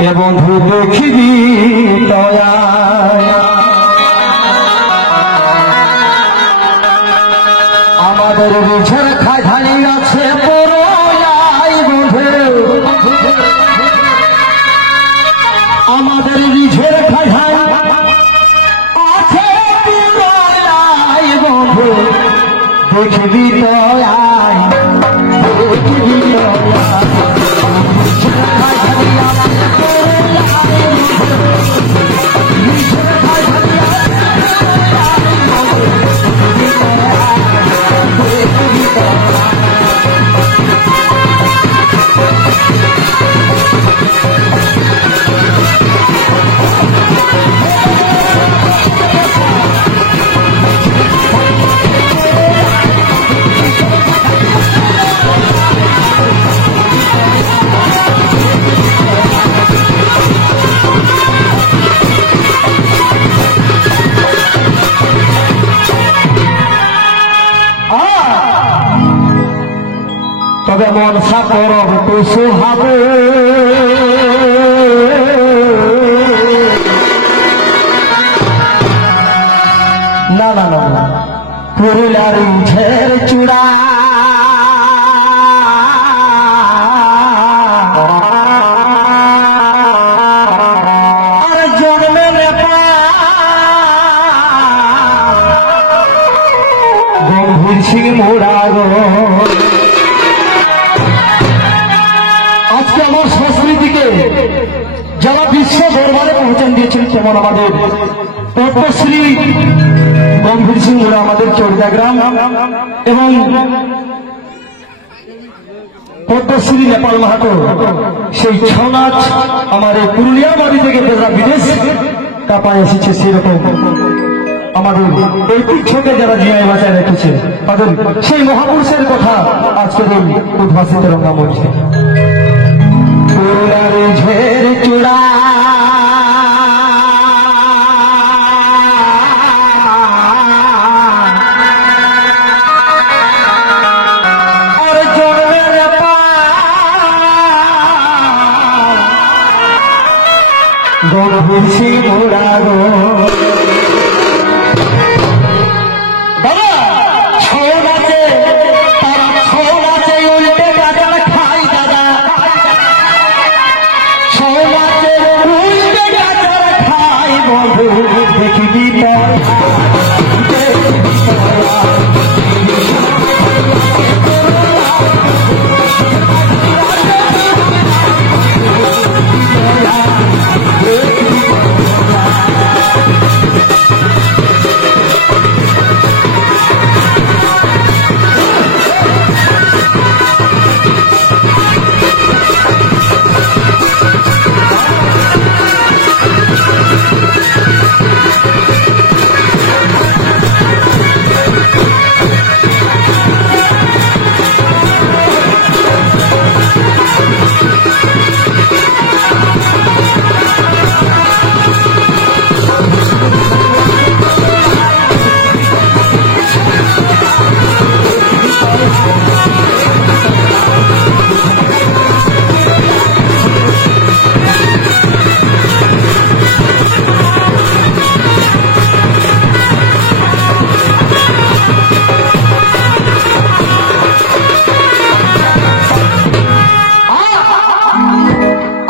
এ বন্ধু দেখিবি দয়া আমাদের রিঝের খাই আছে পড়াই বন্ধু আমাদের রিঝের খাই আছে পড়াই বন্ধু দেখিবি দয়া দেখিবি দয়া তবে মনসা পরব তো সোহাবে না না না না পুরুলার ঝের চূড়া আর জন্মে গম্ভীর সিং মোড়া গো আজকে আমার সংস্কৃতিকে যারা বিশ্ব দরবারে পৌঁছান দিয়েছেন তেমন আমাদের পদ্মশ্রী গম্ভীর সিং মোড়া আমাদের চৌদ্দাগ্রাম এবং পদ্মশ্রী নেপাল মাহাতো সেই ছৌ নাচ আমার এই পুরুলিয়া বাড়ি থেকে যারা বিদেশ কাপায় এসেছে সেরকম আমাদের ঐতিহ্যকে যারা জিয়ায় বাঁচায় রেখেছে তাদের সেই মহাপুরুষের কথা আজকের এই উদ্ভাসিত রঙ্গামঞ্চে পুরুলিয়ার ঝের চূড়া আর জন্মের গম্ভীর সিং মোড়া গো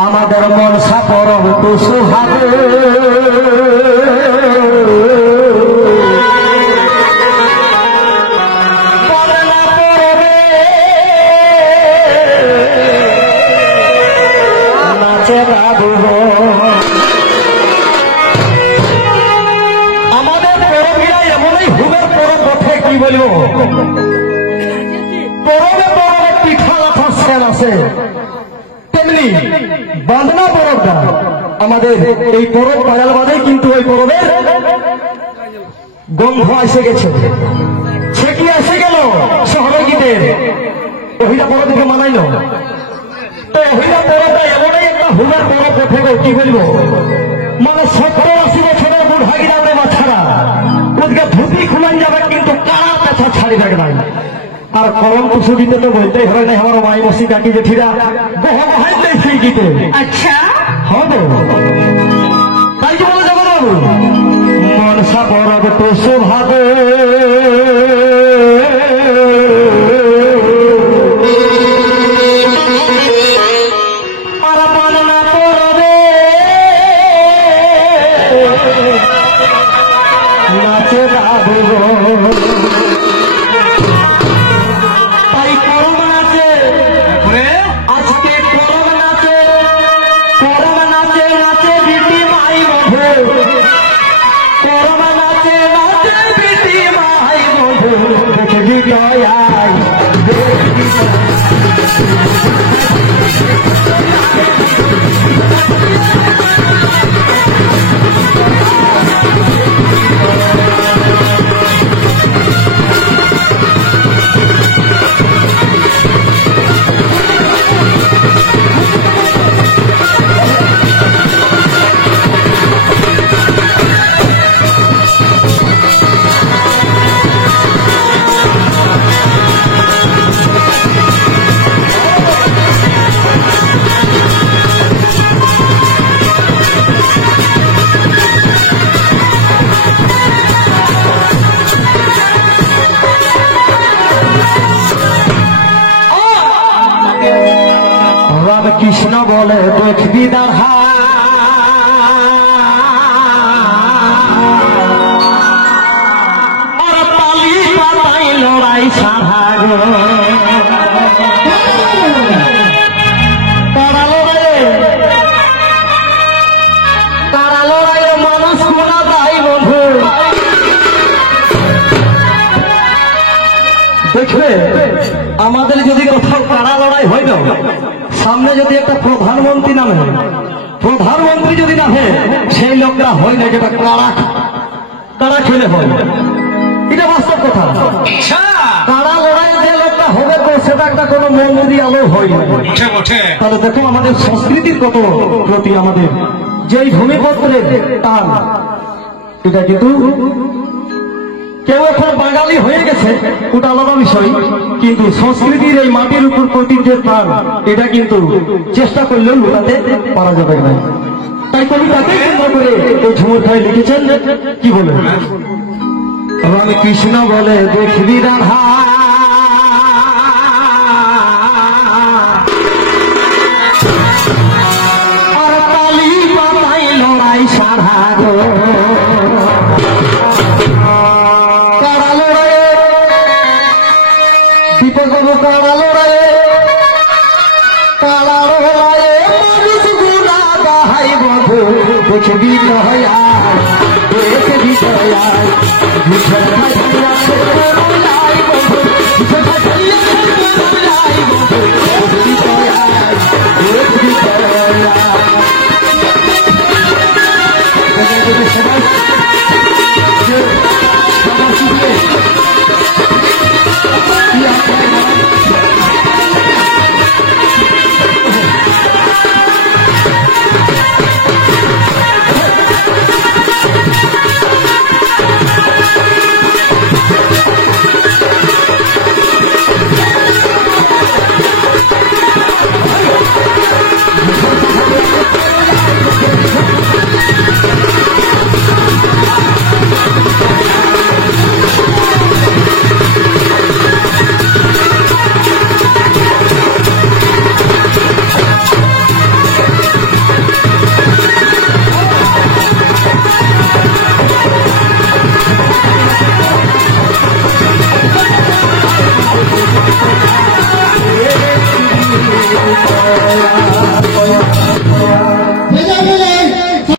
আমাদের মনসা পরব তো সোহাবে নাচে বাবু আমাদের পরবীরা এমনই হুবের পরব বটে কি বলবো পরবে পরবে পিঠা লাঠার সেন আছে তেমনি বাঁধনা পরবটা আমাদের এই পরব পায়াল বাদে কিন্তু ওই পরবের গন্ধ এসে গেছে ছেকি এসে গেল সহযোগীদের ওহিটা পরবকে মানাইল তো ওহিটা পরবটা এমনই একটা হুমের পরব বটে গো কি বলবো মানে 70-80 বছরের বুড়াগিরা বাচ্চারা ওদিকে ধুতি খুলান যাবে কিন্তু কারা পেছা ছাড়ি থাকে নাই আর করম কুসু দিতে তো বলতেই হয় না আমার মাই মসি কাকি জেঠিরা গহ গহাইতে সেই গীতে আচ্ছা হব তাই কি বলে জগৎ বাবু মনসা পরব তো শোভাবে নাচে গাবো তাই করম নাচে আজকে করম নাচে নাচে বিটি মাই মধু করম নাচে বিটি মাই মধু দেখবি দয়াই দেখবি কৃষ্ণ বলে দেখবি দাহা আর পালি পাতাই লড়াই সাহাগ তারা লড়াইয়ে মানুষ কোনা দাই বন্ধু দেখবে আমাদের যদি কোথাও কারা লড়াই হয় না সামনে যদি একটা প্রধানমন্ত্রী নামে প্রধানমন্ত্রী যদি নামে সেই লোকরা হয় না যেটা কারা খেলে হয় এটা বাস্তব কথা কারা লড়াই যে লোকটা হবে তো সেটা একটা কোনো মন্দির আলো হয় না তাহলে দেখো আমাদের সংস্কৃতির কত প্রতি আমাদের যেই ভূমিপত্রের টান এটা কিন্তু কেউ এখন বাঙালি হয়ে গেছে ওটা আলাদা বিষয় কিন্তু সংস্কৃতির এই মাটির উপর প্রতি যে প্রাণ এটা কিন্তু চেষ্টা করলেও লুকাতে পারা যাবে না তাই কবি তাকে কেন্দ্র করে ওই ঝুমুর খাই লিখেছেন কি বলে আমি কৃষ্ণ বলে দেখবি রাধা আর কালী পাতাই লড়াই সাধা গো দেখবি দেখবি Oh,